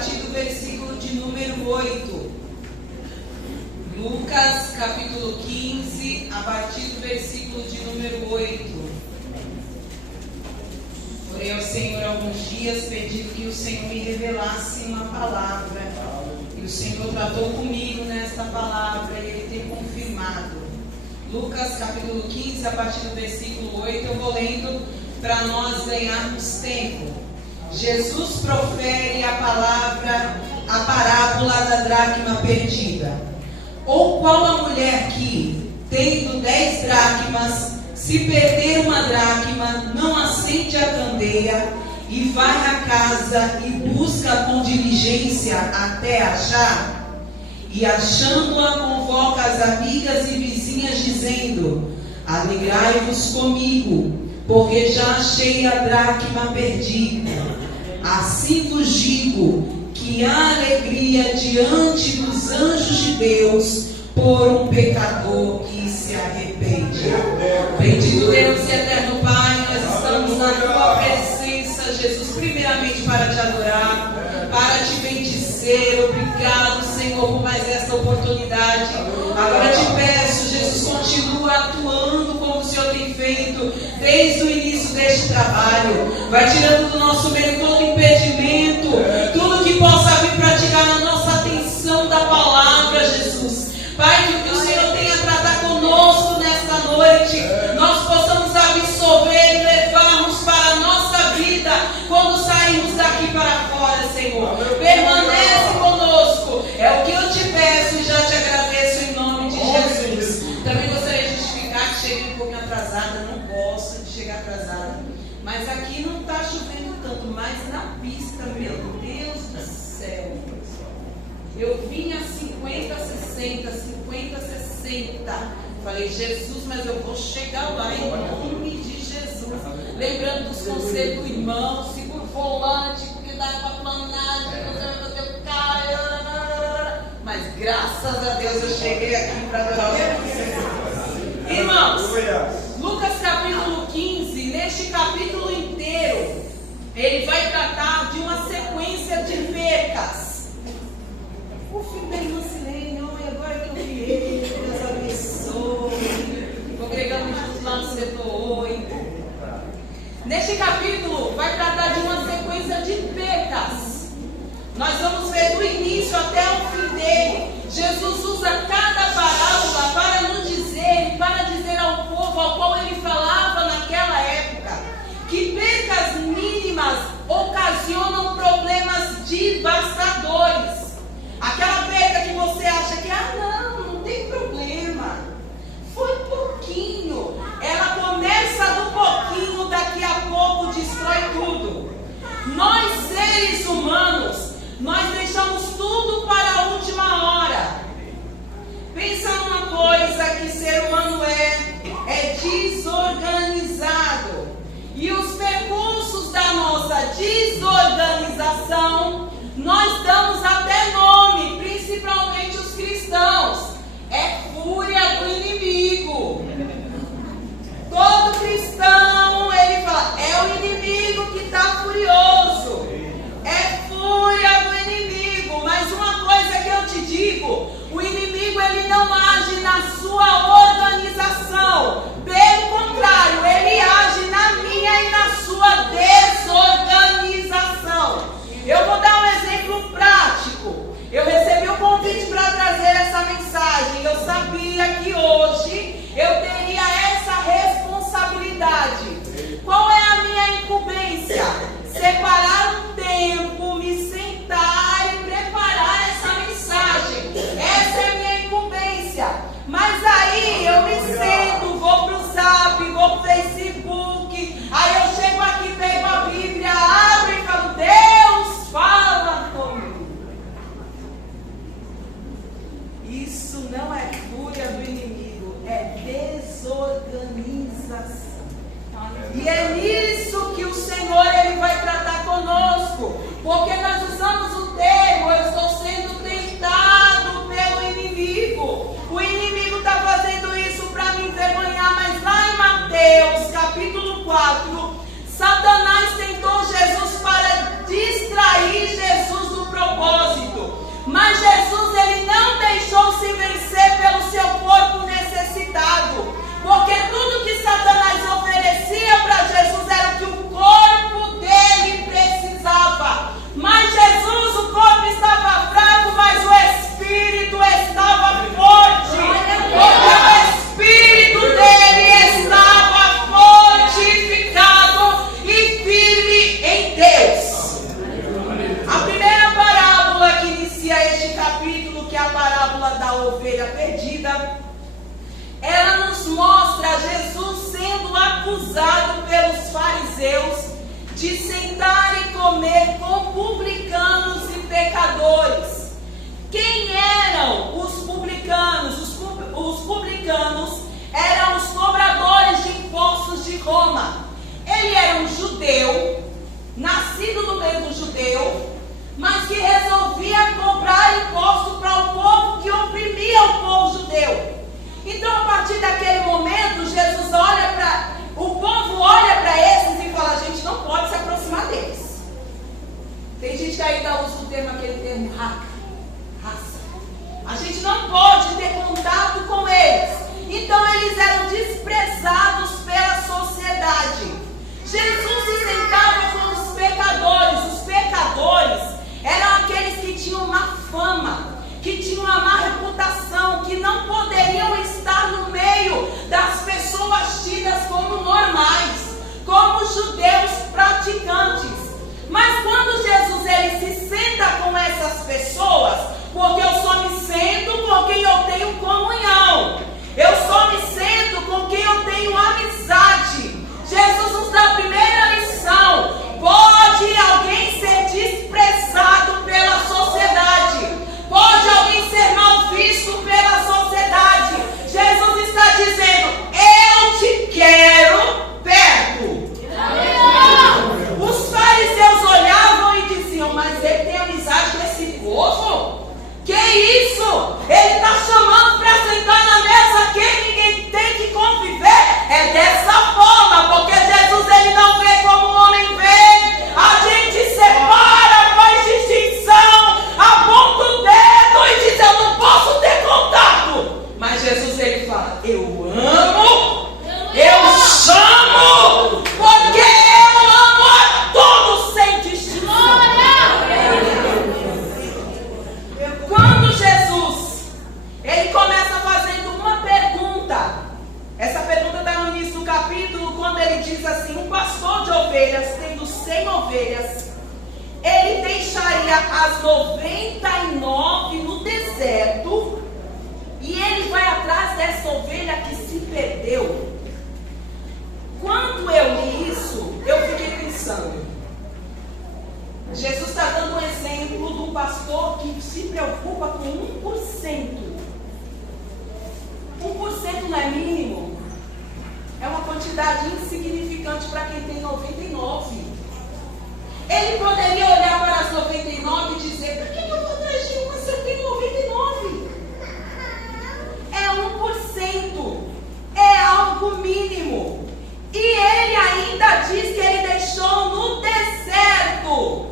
partir do versículo de número 8. Lucas, capítulo 15, a partir do versículo de número 8. Orei ao Senhor alguns dias, pedindo que o Senhor me revelasse uma palavra. E o Senhor tratou comigo nesta palavra e Ele tem confirmado. Lucas, capítulo 15, a partir do versículo 8, eu vou lendo para nós ganharmos tempo. Jesus profere a parábola da dracma perdida. Ou qual a mulher que, tendo 10 dracmas, se perder uma dracma, não acende a candeia e vai à casa e busca com diligência até achar? E achando-a, convoca as amigas e vizinhas, dizendo: alegrai-vos comigo, porque já achei a dracma perdida. Assim vos digo que há alegria diante dos anjos de Deus por um pecador que se arrepende. Bendito Deus e eterno Pai, nós estamos na tua presença, Jesus, primeiramente para te adorar, para te bendizer. Obrigado, Senhor, por mais esta oportunidade. Agora te peço, Jesus, continua atuando como o Senhor tem feito desde o início deste trabalho. Vai tirando do nosso meio todo impedimento, tudo que possa vir para tirar a nossa atenção da palavra, Jesus. Pai, que o Senhor tenha a tratar conosco nesta noite, nós possamos absorver e levarmos para a nossa vida quando sairmos daqui para fora, Senhor. Permanece conosco, é o que eu te peço e já te agradeço em nome de Jesus. Também gostaria de justificar que cheguei um pouquinho atrasada, não gosto de chegar atrasada, mas aqui não está chovendo tanto, mas na pista, meu Deus do céu, eu vinha 50, 60, 50, 60. Falei, Jesus, mas eu vou chegar lá em nome de Jesus. Lembrando dos conselhos do irmão, segura o volante, porque dá para planar, você vai fazer o carro. Mas graças a Deus eu cheguei aqui para adorar o Senhor. Irmãos, Lucas capítulo 15, neste capítulo inteiro, ele vai tratar de uma sequência de percas. O filho da irmã Silene, e agora que eu vi ele, Deus abençoe. Congregamos juntos lá no setor 8. Neste capítulo vai tratar de uma sequência de percas. Nós vamos ver do início até o fim dele. Jesus usa cada parábola para nos dizer, para dizer ao povo ao qual ele falava naquela época, que percas mínimas ocasionam problemas devastadores. Aquela perca que você acha que, não tem problema, foi pouquinho, ela começa do pouquinho, daqui a pouco destrói tudo. Nós, seres humanos, nós deixamos tudo para a última hora. Pensa numa coisa que ser humano é desorganizado. E os percursos da nossa desorganização, nós damos até nome, principalmente os cristãos. É fúria do inimigo. Todo cristão, ele fala, é o inimigo que está furioso. É fúria do inimigo. Mas uma coisa que eu te digo, o inimigo ele não age na sua organização. Pelo contrário, ele age na minha e na sua desorganização. Eu vou dar é a parábola da ovelha perdida, ela nos mostra Jesus sendo acusado pelos fariseus de sentar e comer com publicanos e pecadores. Quem eram os publicanos? Os publicanos eram os cobradores de impostos de Roma. Ele era um judeu, nascido no meio do judeu, mas que resolvia cobrar imposto para o povo que oprimia o povo judeu. Então, a partir daquele momento, Jesus olha para... O povo olha para esses e fala: a gente não pode se aproximar deles. Tem gente que ainda usa aquele termo raça. A gente não pode ter contato com eles. Então, eles eram desprezados pela sociedade. Jesus se sentava com os pecadores. Os pecadores eram aqueles que tinham má fama, que tinham uma má reputação, que não poderiam estar no meio das pessoas tidas como normais, como judeus praticantes. Mas quando Jesus ele se senta com essas pessoas, porque eu só me sento com quem eu tenho comunhão, eu só me sento com quem eu tenho amizade. Jesus nos dá a primeira lição: pode alguém ser desprezado pela sociedade? Pode alguém ser mal visto pela sociedade? Jesus está dizendo: eu te quero perto. Os fariseus olhavam e diziam: mas ele tem amizade com esse povo? Que isso? Ele está chamando para sentar na mesa que ninguém tem que conviver. É dessa forma, porque Jesus ele não vê como o homem vê. A gente separa, faz distinção, aponta o dedo e diz: eu não posso ter contato. Mas Jesus ele fala: eu amo, eu chamo, porque eu amo a todos sem distinção. Quando Jesus ele começa fazendo uma pergunta, essa pergunta está no início do capítulo, quando ele diz assim: um pastor de ovelhas, tendo 100 ovelhas, ele deixaria as 99 no deserto e ele vai atrás dessa ovelha que se perdeu. Quando eu li isso, eu fiquei pensando: Jesus está dando um exemplo de um pastor que se preocupa com 1%. 1% não é mínimo? É uma quantidade insignificante para quem tem 99. Ele poderia olhar para as 99 e dizer: por que eu vou atrás de uma se eu tenho 99? É 1%. É algo mínimo. E ele ainda diz que ele deixou no deserto.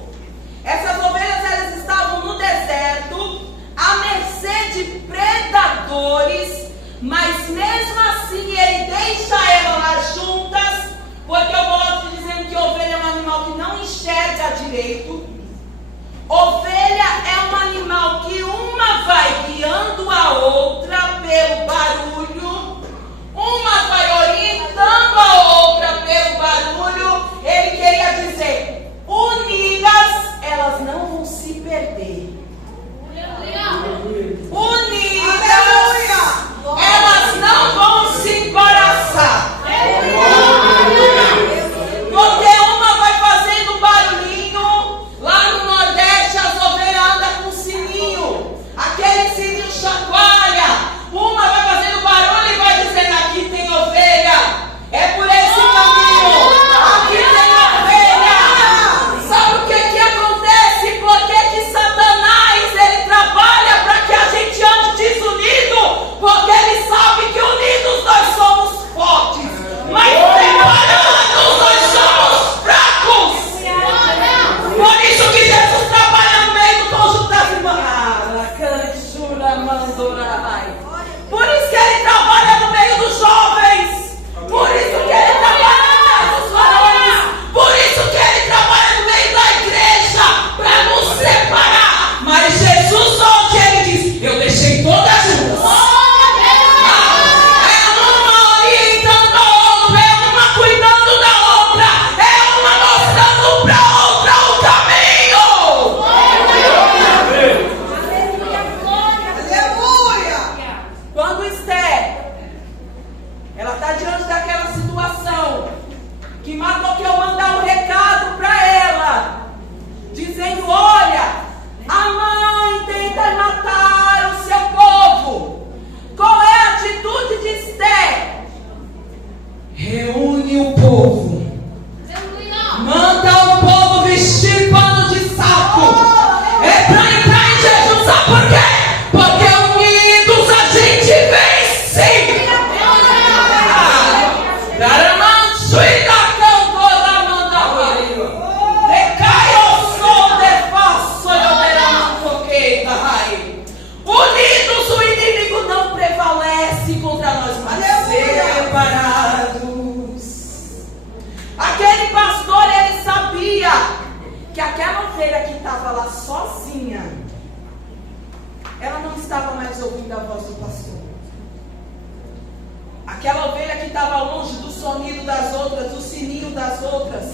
Essas ovelhas elas estavam no deserto, à mercê de predadores. Mas mesmo assim ele deixa elas lá juntas, porque eu gosto dizendo que ovelha é um animal que não enxerga direito. Ovelha é um animal que uma vai guiando a outra pelo barulho, uma vai orientando a outra pelo barulho. Ele queria dizer: unidas elas não vão se perder. Unidas elas não vão se embaraçar. Porque uma vai fazendo barulhinho. Lá no Nordeste as ovelhas andam com sininho. Aquele sininho chacoalha. Uma vai fazendo barulho e vai dizendo: aqui tem ovelha. É por esse caminho. Aqui tem ovelha. Sabe o que acontece? Por que Satanás sozinha. Ela não estava mais ouvindo a voz do pastor. Aquela ovelha que estava longe do sonido das outras, do sininho das outras,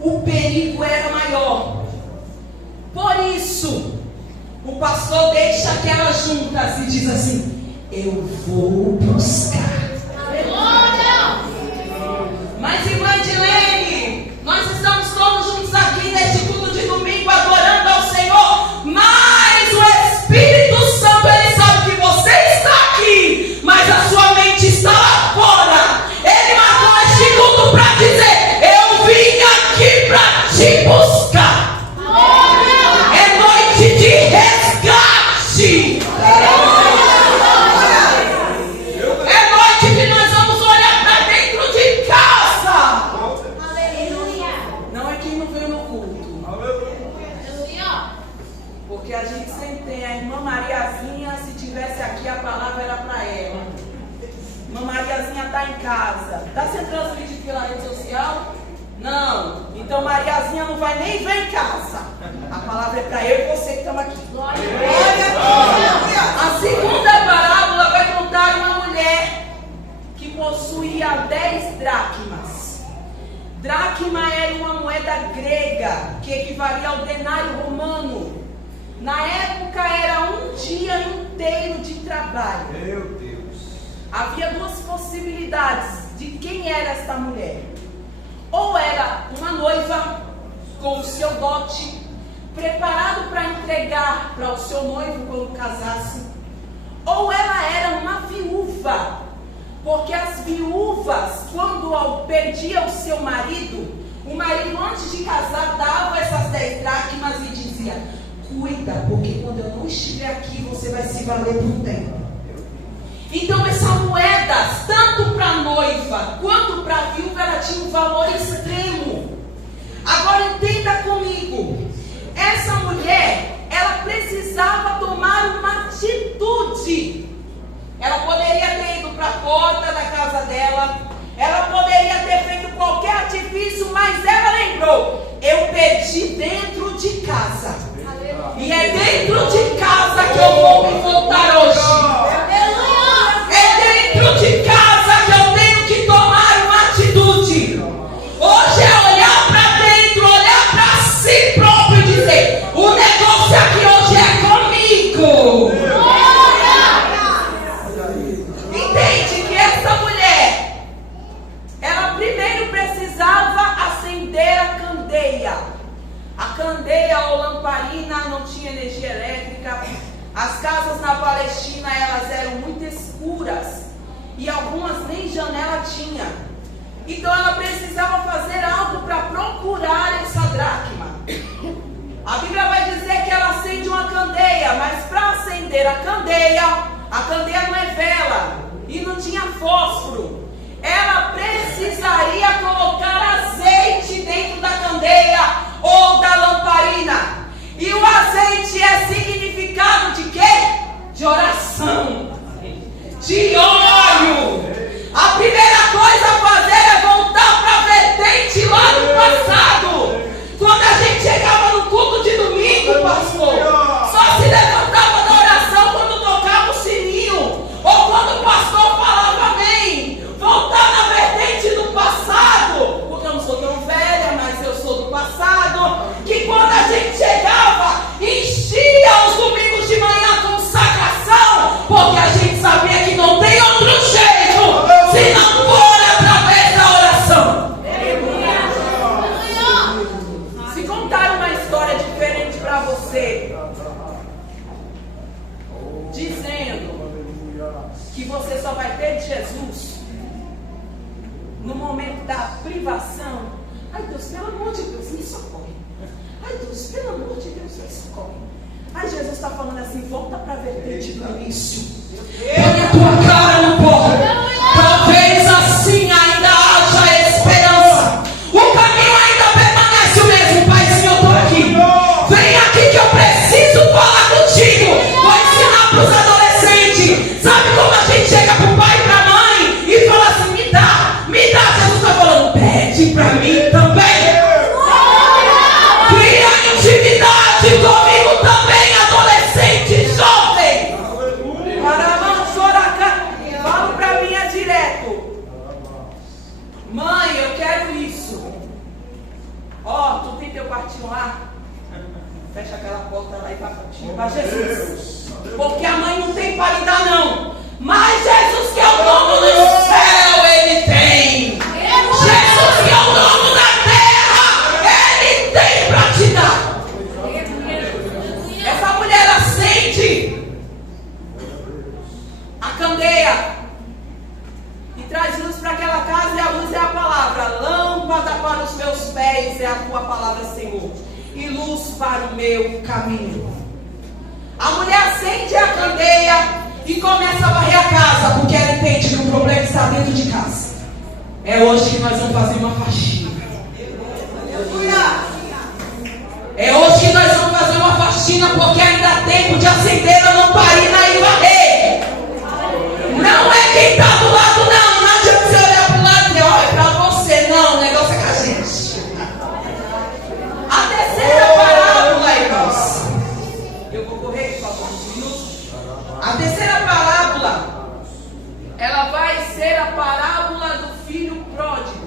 o perigo era maior. Por isso, o pastor deixa aquelas juntas e diz assim: eu vou buscar. Mas, irmã Edilene, nós estamos todos juntos aqui neste culto de domingo adorando ao Senhor, mas o Espírito Santo, ele sabe que você está aqui, mas a sua mente está lá fora. Ele marcou este culto para dizer: eu vim aqui para te buscar. É noite de resgate. É noite que nós vamos olhar para dentro de casa. Não é quem não veio no culto, porque a gente sempre tem a irmã Mariazinha. Se tivesse aqui, a palavra era para ela. Irmã Mariazinha está em casa. Está sendo transmitido pela rede social? Não. Então Mariazinha não vai nem ver em casa. A palavra é para eu e você que estamos aqui. A segunda parábola vai contar uma mulher que possuía 10 dracmas. Dracma era uma moeda grega que equivalia ao denário romano. Na época era um dia inteiro de trabalho. Meu Deus. Havia duas possibilidades de quem era esta mulher. Ou era uma noiva com o seu dote, preparado para entregar para o seu noivo quando casasse. Ou ela era uma viúva, porque as viúvas, quando perdiam o seu marido, o marido antes de casar dava essas 10 dracmas e dizia: cuida, porque quando eu não estiver aqui, você vai se valer por um tempo. Então essa moeda, tanto para a noiva quanto para a viúva, ela tinha um valor extremo. Agora entenda comigo, essa mulher, ela precisava tomar uma atitude. Ela poderia ter ido para a porta da casa dela, ela poderia ter feito qualquer artifício, mas ela lembrou: eu perdi dentro de casa. E é dentro de casa que eu vou me voltar hoje. É dentro de casa que eu tenho que tomar uma atitude. Hoje é olhar para dentro, olhar para si próprio e dizer: o negócio aqui hoje é comigo. Entende que essa mulher, ela primeiro precisava acender a candeia. A candeia ou lamparina não tinha energia elétrica. As casas na Palestina, elas eram muito escuras e algumas nem janela tinha. Então ela precisava fazer algo para procurar essa dracma. A Bíblia vai dizer que ela acende uma candeia, mas para acender a candeia não é vela e não tinha fósforo. Ela precisaria colocar azeite dentro da candeia ou da lamparina. E o azeite é significado de quê? De oração, de óleo. A primeira coisa a fazer é voltar para a vertente lá do passado. Quando a gente chegava no culto de domingo, pastor, só se levantava da oração quando tocava o sininho, ou quando o pastor falava amém. Voltar na vertente do passado, porque eu não sou tão velha, mas eu sou do passado, que quando a gente chegava, enchia os domingos de manhã com sagração, porque a gente sabia que não tem outro jeito, se não for através da oração. Se contar uma história diferente para você, dizendo que você só vai ter de Jesus no momento da privação, ai Deus, pelo amor de Deus, me socorre. Ai Deus, pelo amor de Deus, me socorre. Ai, Jesus está falando assim: volta para a vertente do início. Põe a tua cara no pó. Talvez assim ainda haja esperança. O caminho ainda permanece o mesmo. Paizinho, eu estou aqui. Vem aqui que eu preciso falar contigo. Vou ensinar para os adolescentes. Sabe como a gente chega para o pai e para a mãe e fala assim: me dá. Jesus está falando: pede para mim também. Cria intimidade comigo. Para Jesus. Porque a mãe não tem para lhe dar, não. Mas Jesus, que é o dono do céu, Ele tem. Jesus, que é o dono da terra, Ele tem para te dar. Essa mulher, ela acende a candeia e traz luz para aquela casa, e a luz é a palavra. Lâmpada para os meus pés é a tua palavra, Senhor, e luz para o meu caminho. A mulher acende a candeia e começa a varrer a casa, porque ela entende que o problema está dentro de casa. É hoje que nós vamos fazer uma faxina. É hoje que nós vamos fazer uma faxina, porque ainda há tempo de acender a lamparina e varrer. Não é quem está do lado, não. Não adianta você olhar para o lado e dizer, olha, é para você. Não, o negócio é com a gente. A terceira parábola, irmãos. Eu vou correr, por favor, uns minutos. A terceira parábola, ela vai ser a parábola do filho pródigo.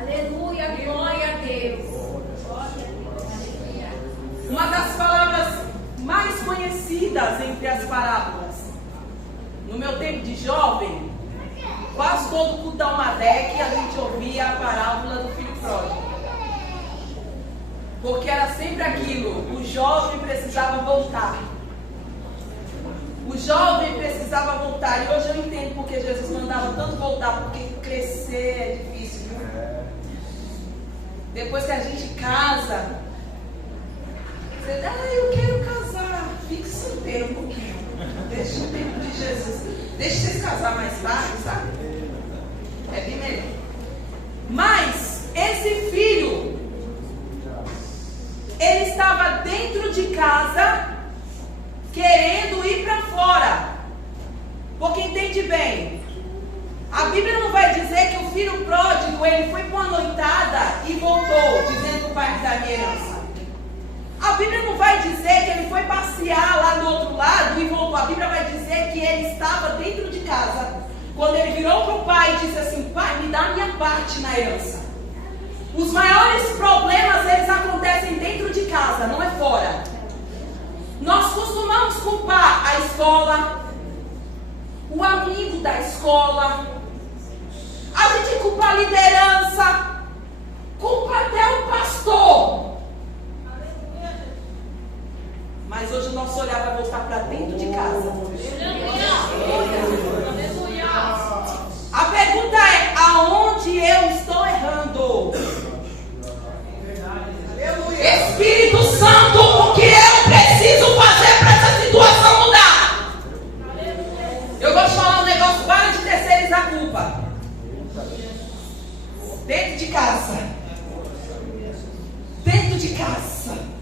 Aleluia, glória a Deus. Uma das palavras mais conhecidas entre as parábolas. No meu tempo de jovem, quase todo culto da Almadec a gente ouvia a parábola do filho pródigo. Porque era sempre aquilo, o jovem precisava voltar. O jovem precisava voltar. E hoje eu entendo porque Jesus mandava tanto voltar, porque crescer é difícil, viu? Depois que a gente casa, você diz, eu quero casar. Fique solteiro um pouquinho. Deixa o tempo de Jesus. Deixa vocês casar mais tarde, sabe? É bem melhor. Mas esse filho, ele estava dentro de casa, querendo ir para fora. Porque entende bem, a Bíblia não vai dizer que o filho pródigo, ele foi para uma noitada e voltou, dizendo que o pai me dá minha herança. A Bíblia não vai dizer que ele foi passear lá do outro lado e voltou. A Bíblia vai dizer que ele estava dentro de casa. Quando ele virou para o pai e disse assim, pai, me dá a minha parte na herança. Os maiores problemas, eles acontecem dentro de casa, não é fora. Nós costumamos culpar a escola, o amigo da escola, a gente culpa a liderança, culpa até o pastor. Mas hoje o nosso olhar vai voltar para dentro de casa. A pergunta é, aonde eu estou errando? Espírito Santo, o que eu preciso fazer para essa situação mudar? Eu vou te falar um negócio, para de terceirizar a culpa. Dentro de casa. Dentro de casa.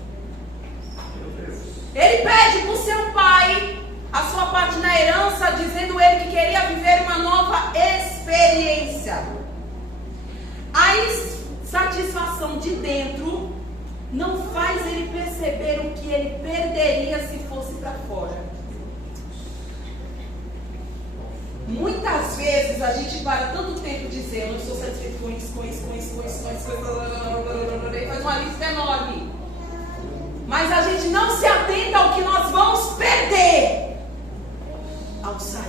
Ele pede para o seu pai a sua parte na herança, dizendo ele que queria viver uma nova experiência. A insatisfação de dentro não faz ele perceber o que ele perderia se fosse para fora. Muitas vezes a gente para tanto tempo dizendo, eu estou satisfeito com isso, e faz uma lista enorme. Mas a gente não se atenta ao que nós vamos perder ao sair.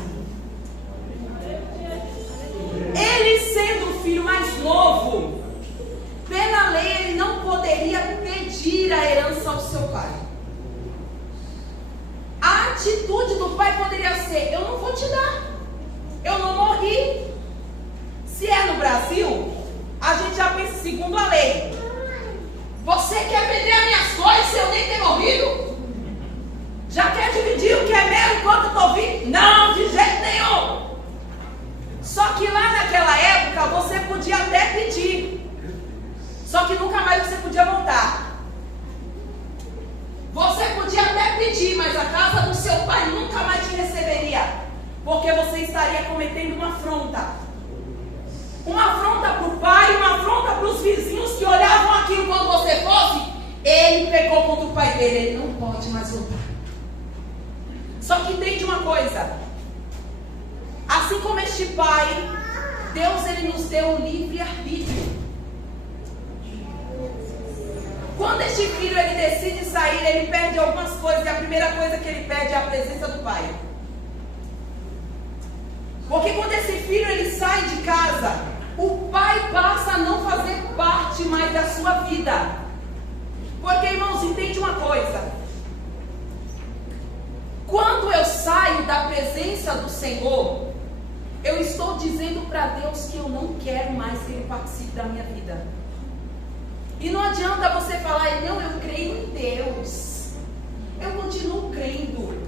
Ele sendo o filho mais novo, pela lei ele não poderia pedir a herança ao seu pai. A atitude do pai poderia ser, eu não vou te dar, eu não morri. Se é no Brasil, a gente já pensa segundo a lei. Você quer vender as minhas coisas se eu nem ter morrido? Já quer dividir o que é meu enquanto eu estou vivo? Não, de jeito nenhum. Só que lá naquela época você podia até pedir. Só que nunca mais você podia voltar. Você podia até pedir, mas a casa do seu pai nunca mais te receberia. Porque você estaria cometendo uma afronta. Uma afronta para o pai, uma afronta para os vizinhos que olhavam aquilo quando você fosse. Ele pecou contra o pai dele, ele não pode mais voltar. Só que entende uma coisa. Assim como este pai, Deus ele nos deu um livre-arbítrio. Quando este filho ele decide perde algumas coisas, e a primeira coisa que ele perde é a presença do pai. Porque quando esse filho ele sai de casa, o pai passa a não fazer parte mais da sua vida. Porque, irmãos, entende uma coisa: quando eu saio da presença do Senhor, eu estou dizendo para Deus que eu não quero mais que Ele participe da minha vida. E não adianta você falar, não, eu creio em Deus, eu continuo crendo.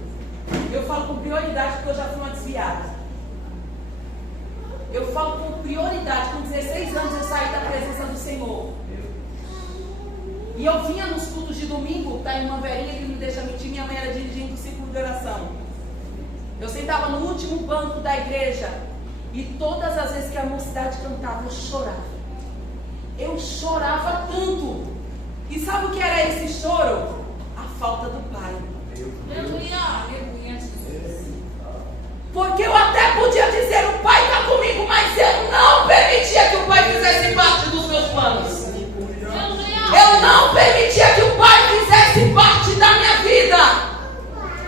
Eu falo com prioridade porque eu já fui uma desviada. Eu falo com prioridade. Com 16 anos eu saí da presença do Senhor. E eu vinha nos cultos de domingo, tá, irmã Verinha, que não deixa mentir, minha mãe era dirigente do círculo de oração. Eu sentava no último banco da igreja e todas as vezes que a mocidade cantava, eu chorava. Eu chorava tanto. E sabe o que era esse choro? A falta do pai. Aleluia, aleluia. Porque eu até podia dizer, o pai está comigo, mas eu não permitia que o pai fizesse parte dos meus planos. Eu não permitia que o pai fizesse parte da minha vida.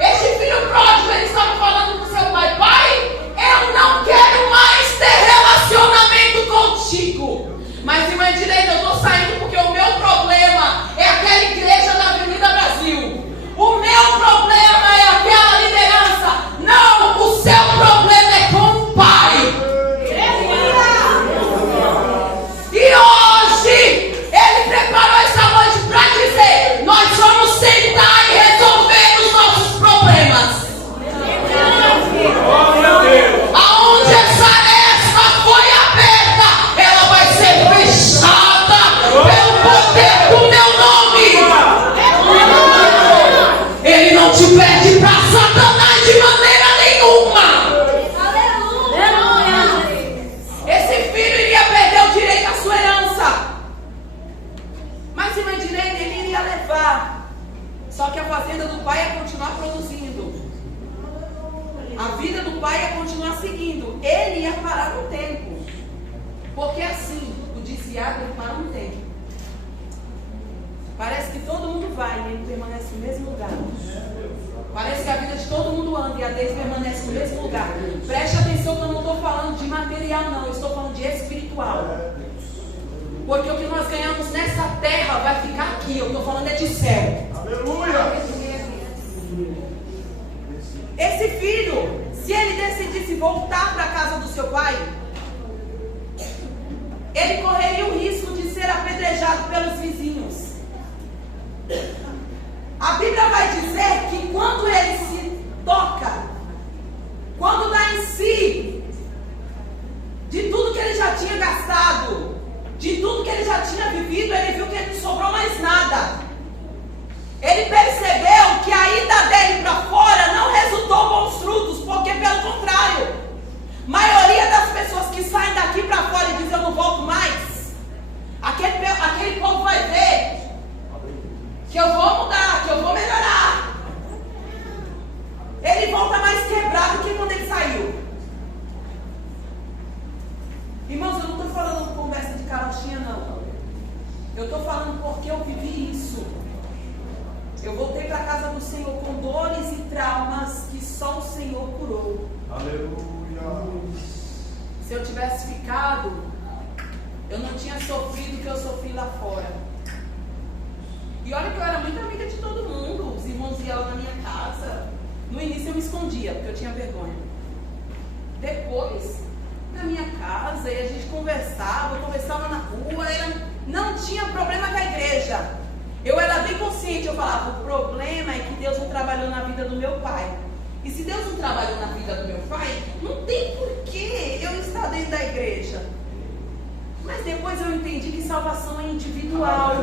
Este filho pródigo, ele estava falando com seu pai: pai, eu não quero mais ter relacionamento contigo. Mas, irmã Direita, eu estou saindo porque o meu problema é aquela igreja da Avenida Brasil. O meu problema é aquela liderança. Não, o seu problema é com o pai. E hoje ele preparou essa noite para dizer: nós vamos sentar e resolver os nossos problemas. Aonde essa foi aberta, ela vai ser fechada pelo poder do meu nome. Ele não te perde para Satanás de maneira nenhuma. Esse filho iria perder o direito à sua herança. Mas se não direito, ele iria levar. Só que a fazenda do pai ia continuar produzindo. A vida do pai ia continuar seguindo. Ele ia parar no tempo. Porque assim, o desviado ele para no tempo. Parece que todo mundo vai e ele permanece no mesmo lugar. Parece que a vida de todo mundo anda e a deles permanece no mesmo lugar. Preste atenção que eu não estou falando de material, não. Eu estou falando de espiritual. Porque o que nós ganhamos nessa terra vai ficar aqui. Eu estou falando é de céu. Aleluia! Esse filho, se ele decidisse voltar para a casa do seu pai, ele correria o risco de ser apedrejado pelos vizinhos. A Bíblia vai dizer que quando ele se toca, quando dá em si, de tudo que ele já tinha gastado, de tudo que ele já tinha vivido, ele viu que não sobrou mais nada. Ele percebeu que a ida dele para fora não resultou bons frutos, porque pelo contrário, a maioria das pessoas que saem daqui para fora e dizem eu não volto mais, aquele povo vai ver que eu vou mudar, que eu vou melhorar. Ele volta mais quebrado que quando ele saiu. Irmãos, eu não estou falando conversa de carochinha, não. Eu estou falando porque eu vivi isso. Eu voltei para a casa do Senhor com dores e traumas que só o Senhor curou. Aleluia! Se eu tivesse ficado, eu não tinha sofrido o que eu sofri lá fora. E olha que eu era muito amiga de todo mundo. Os irmãos iam lá na minha casa. No início eu me escondia, porque eu tinha vergonha. Depois, na minha casa, e a gente conversava, eu conversava na rua, não tinha problema com a igreja. Eu era bem consciente, eu falava, o problema é que Deus não trabalhou na vida do meu pai. E se Deus não trabalhou na vida do meu pai, não tem porquê eu estar dentro da igreja. Mas depois eu entendi que salvação é individual.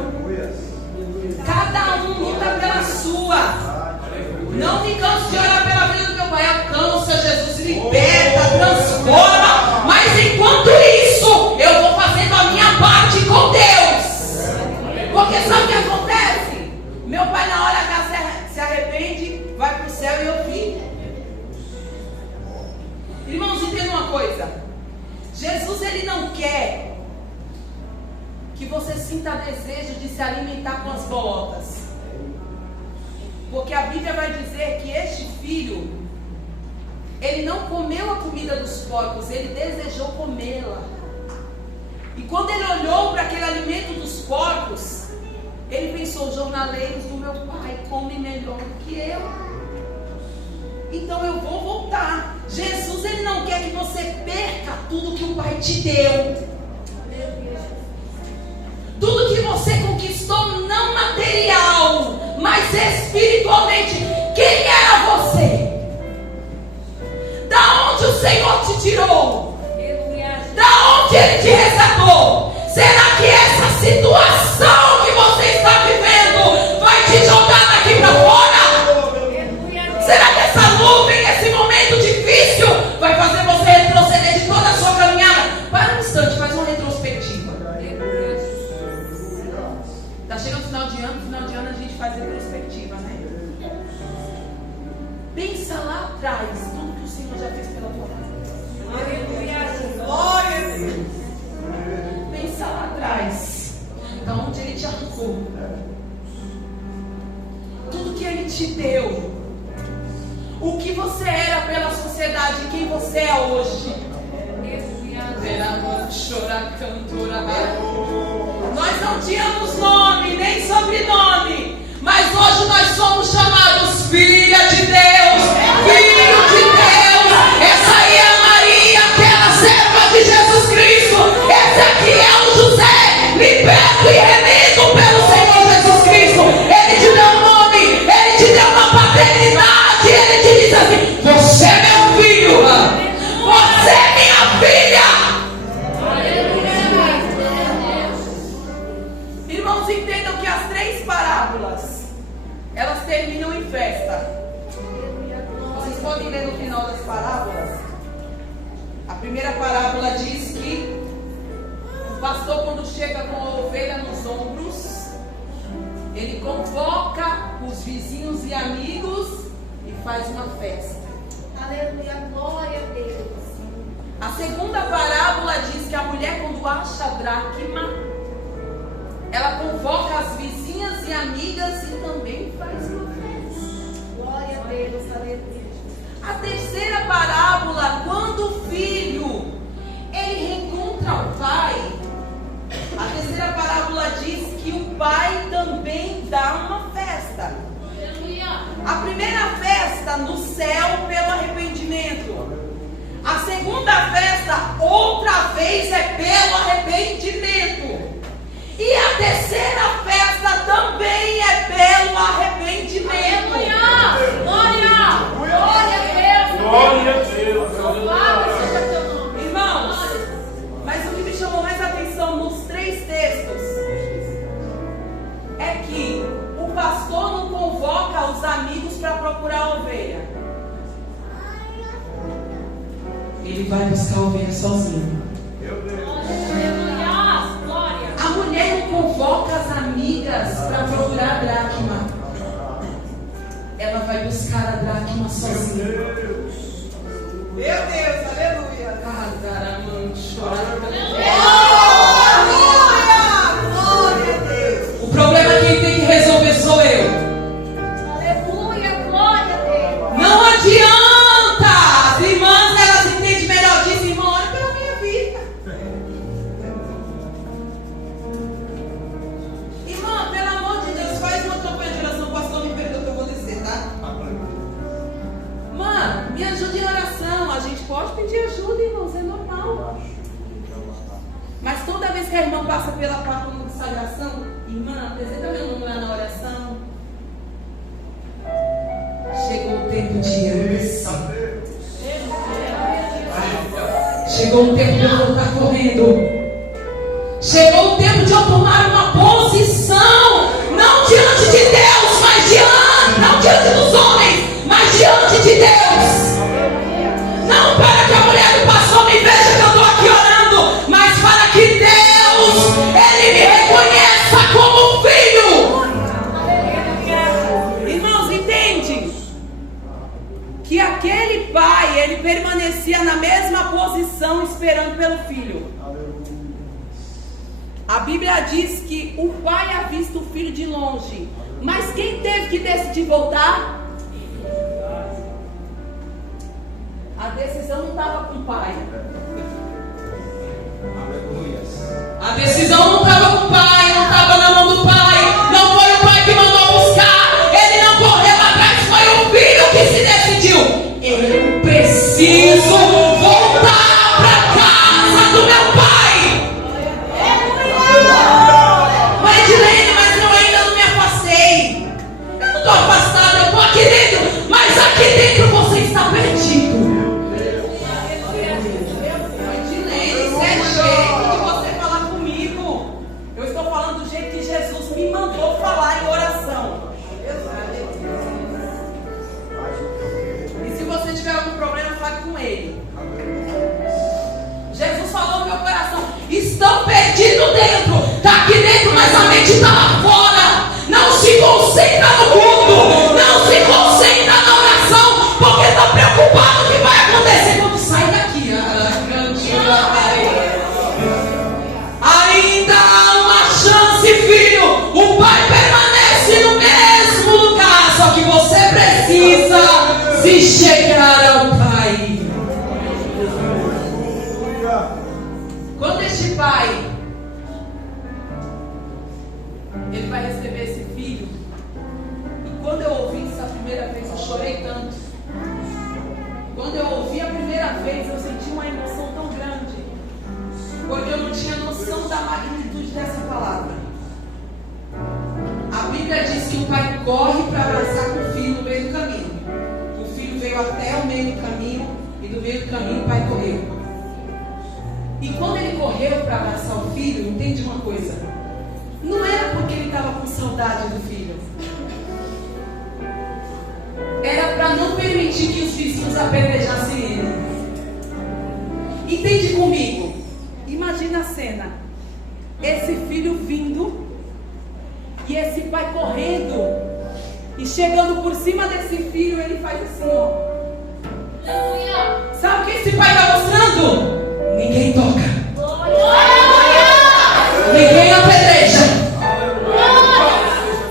Cada um luta pela sua. Não me canso de orar pela vida do meu pai. Alcança, Jesus, liberta, transforma. Mas enquanto isso, eu vou fazendo a minha parte com Deus. Porque sabe o que acontece? Meu pai na hora H se arrepende, vai para o céu e eu fico. Irmãos, entenda uma coisa. Jesus, ele não quer que você sinta desejo de se alimentar com as bolotas. dizer que este filho, ele não comeu a comida dos porcos, ele desejou comê-la. E quando ele olhou para aquele alimento dos porcos, ele pensou: os jornaleiros do meu pai comem melhor do que eu, então eu vou voltar. Jesus, ele não quer que você perca tudo que o pai te deu. Tudo que você conquistou, não material, mas espiritualmente. Quem era você? Da onde o Senhor te tirou? Da onde Ele te resgatou? Será que essa situação que você está vivendo vai te jogar daqui para fora? Será que essa nuvem, esse momento difícil, vai fazer você retroceder de toda a sua caminhada? Para um instante, faz uma retrospectiva. Está chegando o final de ano a gente faz retrospectiva, né? Pensa lá atrás, tudo que o Senhor já fez pela tua vida. Glória a Deus. Pensa lá atrás, da onde Ele te arrancou, tudo que Ele te deu, o que você era pela sociedade e quem você é hoje. Nós não tínhamos nome nem sobrenome, mas hoje nós somos chamados filha de Deus, filho de Deus. Essa aí é a Maria, aquela serva de Jesus Cristo. Esse aqui é o José, liberto e remido pelo Senhor Jesus Cristo. Ele te deu um nome, Ele te deu uma paternidade. Ele te diz assim: você é meu filho, você é minha filha. Irmãos, entendam que as 3 parábolas, elas terminam em festa. Vocês podem ler no final das parábolas. A primeira parábola diz que o pastor, quando chega com a ovelha nos ombros, ele convoca os vizinhos e amigos e faz uma festa. Aleluia, glória a Deus. A segunda parábola diz que a mulher, quando acha a dracma, ela convoca as vizinhas e amigas e também faz uma festa. Glória a Deus, aleluia. A terceira parábola, quando o filho ele reencontra o pai, a terceira parábola diz que o pai também dá uma festa. A primeira festa no céu pelo arrependimento. A segunda festa outra vez é pelo arrependimento. E a terceira festa também é pelo arrependimento. Glória! Glória a Deus! Glória a Deus! Louvado seja teu nome. Irmãos, mas o que me chamou mais atenção nos 3 textos é que o pastor não convoca os amigos para procurar a ovelha. Ele vai buscar a ovelha sozinho. Aleluia! Glória! A mulher não convoca as amigas para procurar a dracma. Ela vai buscar a dracma sozinha. Meu Deus, aleluia! Glória a Deus! O problema é quem tem que resolver sou eu. Aleluia! Glória a Deus! Não adianta! As irmãs, elas entendem melhor disso, irmão. Olha pela minha vida. Irmã, pelo amor de Deus, faz uma campanha de oração. Pastor, me perdoa que eu vou descer, tá? Mãe, me ajude em oração. A gente pode pedir ajuda, irmãos, é normal. Mas toda vez que a irmã passa pela parte de consagração, irmã, apresenta meu nome lá na oração. Chegou o tempo de antes. Chegou o tempo de eu voltar correndo. Chegou o tempo de eu tomar uma posição. Não diante de Deus, mas diante, não diante dos homens, mas diante de Deus. Não para que a mulher do pastor me veja que eu estou aqui orando, mas para que Deus, Ele me reconheça como filho. Irmãos, entende? Que aquele pai, ele permanecia na mesma posição esperando pelo filho. A Bíblia diz que o pai avista o filho de longe, mas quem teve que decidir voltar? decisão não estava com o pai. A decisão não estava com o pai, não estava na mão do pai. Não foi o pai que mandou buscar. Ele não correu atrás, foi o filho que se decidiu. Eu preciso voltar para casa do meu pai. Mãe Edilene, mas eu ainda não me afastei. Eu não estou afastado, eu estou aqui dentro. Mas aqui dentro você está perdido. Edilene, isso é jeito de você falar comigo. Eu estou falando do jeito que Jesus me mandou falar em oração. E se você tiver algum problema, fale com ele. Jesus falou no meu coração: Estão perdidos dentro. Está aqui dentro, mas a mente está lá fora. Não se concentra no mundo. Não se concentra na oração. Porque está preocupado com o que vai acontecer quando sai daqui. Ainda há uma chance, filho. O pai permanece no mesmo lugar. Só que você precisa se chegar ao pai. quando este pai ele vai receber esse filho, e quando eu ouvi isso a primeira vez, eu chorei tanto. Quando eu ouvi a primeira vez, eu senti uma emoção tão grande, porque eu não tinha noção da magnitude dessa palavra. A Bíblia diz que o pai corre para abraçar com o filho no meio do caminho. O filho veio até o meio do caminho, e do meio do caminho o pai correu. E quando ele correu para abraçar o filho, entende uma coisa? Não era porque ele estava com saudade do filho. Era para não permitir que os vizinhos apedrejassem ele. Entende comigo? Imagina a cena. Esse filho vindo, e esse pai correndo, e chegando por cima desse filho, ele faz assim, ó. Sabe o que esse pai está mostrando? Ninguém toca. Ninguém apedreja.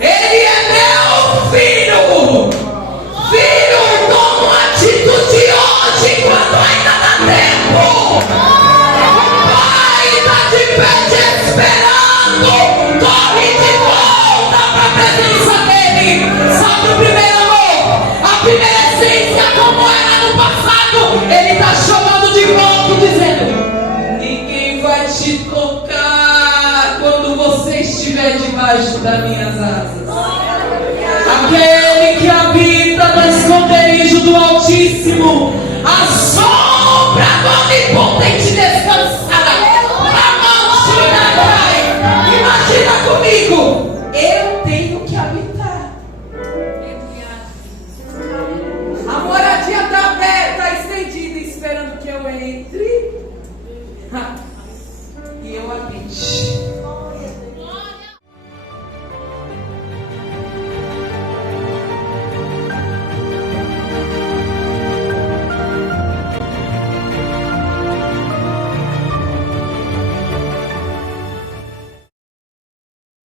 Ele é meu filho. Filho, toma uma atitude hoje, quando ainda dá tempo. O pai está de pé te esperando. Corre de volta para a presença dele. Sabe o primeiro amor, a primeira essência, como era no passado. Ele está chamando de volta e dizendo: ninguém vai te tocar quando você estiver debaixo das minhas asas. Aquele que habita no esconderijo do Altíssimo, a sombra do Onipotente descansará. Imagina comigo, eu tenho que habitar. A moradia está aberta, estendida, esperando que eu entre e eu habite.